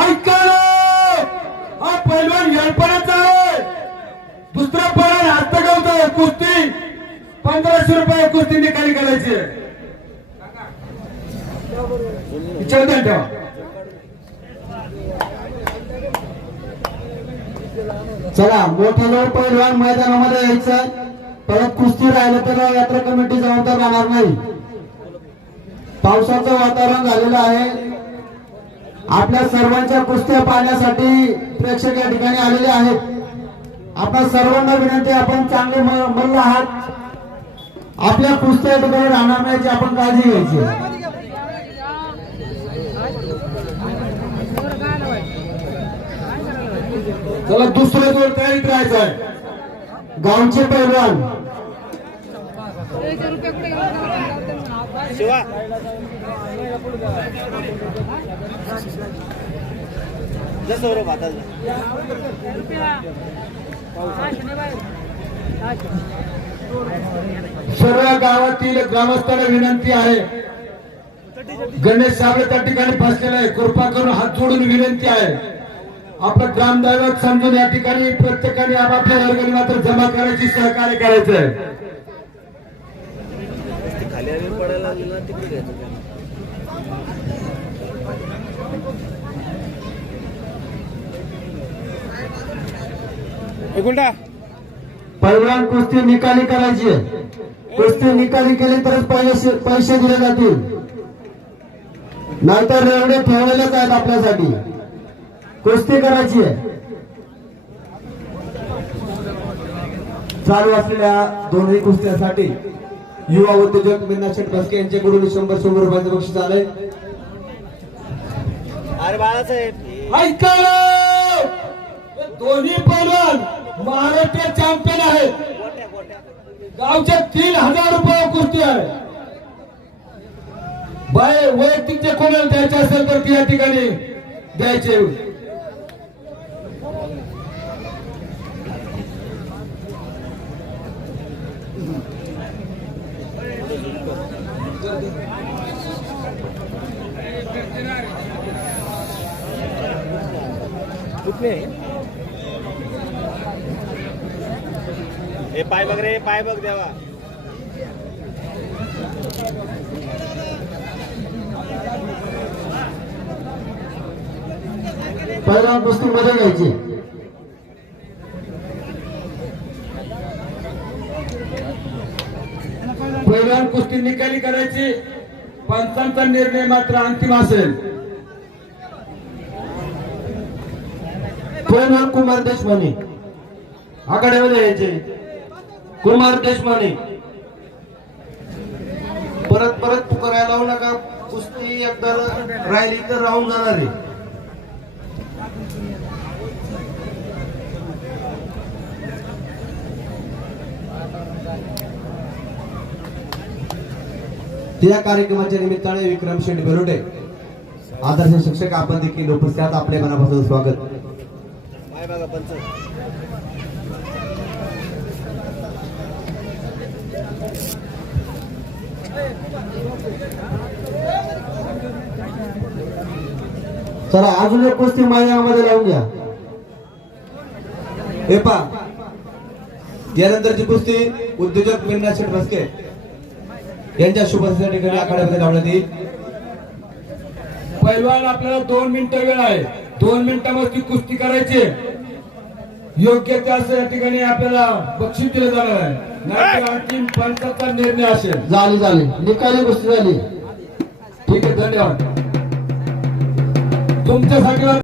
ऐका हा पैलवान येळपणाचा आहे. दुसरा पैलवान हस्तगावचा आहे कुस्ती. पंधराशे रुपये कुस्ती निकाली करायची आहे. विचारता ठेवा चला मोठा मोठ्या पैलवान मैदानामध्ये यायचं. परत कुस्ती राहिलं तर यात्रा कमिटी जबाबदार राहणार नाही. पावसाचं वातावरण झालेलं आहे. आपल्या सर्वांच्या कुस्त्या पाहण्यासाठी प्रेक्षक या ठिकाणी आलेले आहेत. आपण सर्वांना विनंती आपण चांगले मल्ल आहात. आपल्या कुस्त्या ठिकाणी राहणार नाही आपण काळजी घ्यायची. चला दुसरं जोर तयारी करायचं आहे गावचे पैलवान. शिवा. जसं सौरभ आता सर्व गावातील ग्रामस्थांना विनंती आहे. गणेश साबळे त्या ठिकाणी फसलेला आहे कृपा करून हात जोडून विनंती आहे. आपलं ग्रामदैवत समजून या ठिकाणी प्रत्येकाने आपापल्या वर्गाने मात्र जमा करायची सहकार्य करायचं आहे आली पडायला लागली ना तिकडे घ्यायचं गुंडा पैलवान कुस्ती निकाली करायची. आहे कुस्ती निकाली केली तरच पैसे पैसे दिले जातील. नाहीतर रेवडे ठेवलेलेच आहेत आपल्यासाठी. कुस्ती करायची. आहे चालू असलेल्या दोन्ही कुस्त्यासाठी युवा उद्योजक मिन्ना शेठ बसके यांच्याकडून शंभर शंभर रुपयाचं बक्षीस आलंय. अरे बाळासाहेब. हे दोन्ही पैलवान महाराष्ट्र चॅम्पियन आहेत. गावच्या तीन हजार रुपये कुस्ती आहे. बाय वैयक्तिक जे कोणाला द्यायचे असेल तर ती या ठिकाणी द्यायचे. कुठले हे पाय बघ रे पाय बघ देवा. पैलवान कुस्ती मध्ये घ्यायची गोष्टी निकाली करायची पंचांचा निर्णय मात्र अंतिम असेल. पैलवान हो कुमार देशमाने आघाड्यामध्ये यायचे. कुमार देशमाने परत परत पुकारायला लावू नका. कुस्ती एकदा राहिली तर राहून जाणार आहे. या कार्यक्रमाच्या निमित्ताने विक्रम शेठ बेरोडे आदर्श शिक्षक आपण देखील उपस्थित आपल्या आपले मनापासून स्वागत. चला अजून एक कुस्ती मैदानामध्ये लावून घ्या. हे पा यानंतरची कुस्ती उद्योजक मिन्ना शेठ भस्के यांच्या शुभेच्छा ठिकाणी आखाड्यामध्ये लावण्यात येईल? पैलवान आपल्याला दोन मिनिटं वेळ आहे. दोन मिनिटामध्ये ती कुस्ती करायची. योग्य ते असं या ठिकाणी आपल्याला बक्षीस दिलं जाणार आहे. नाही अंतिम पंचाचा निर्णय असेल. झाली झाली. निकाली कुस्ती झाली. ठीक आहे धन्यवाद. तुमच्यासाठी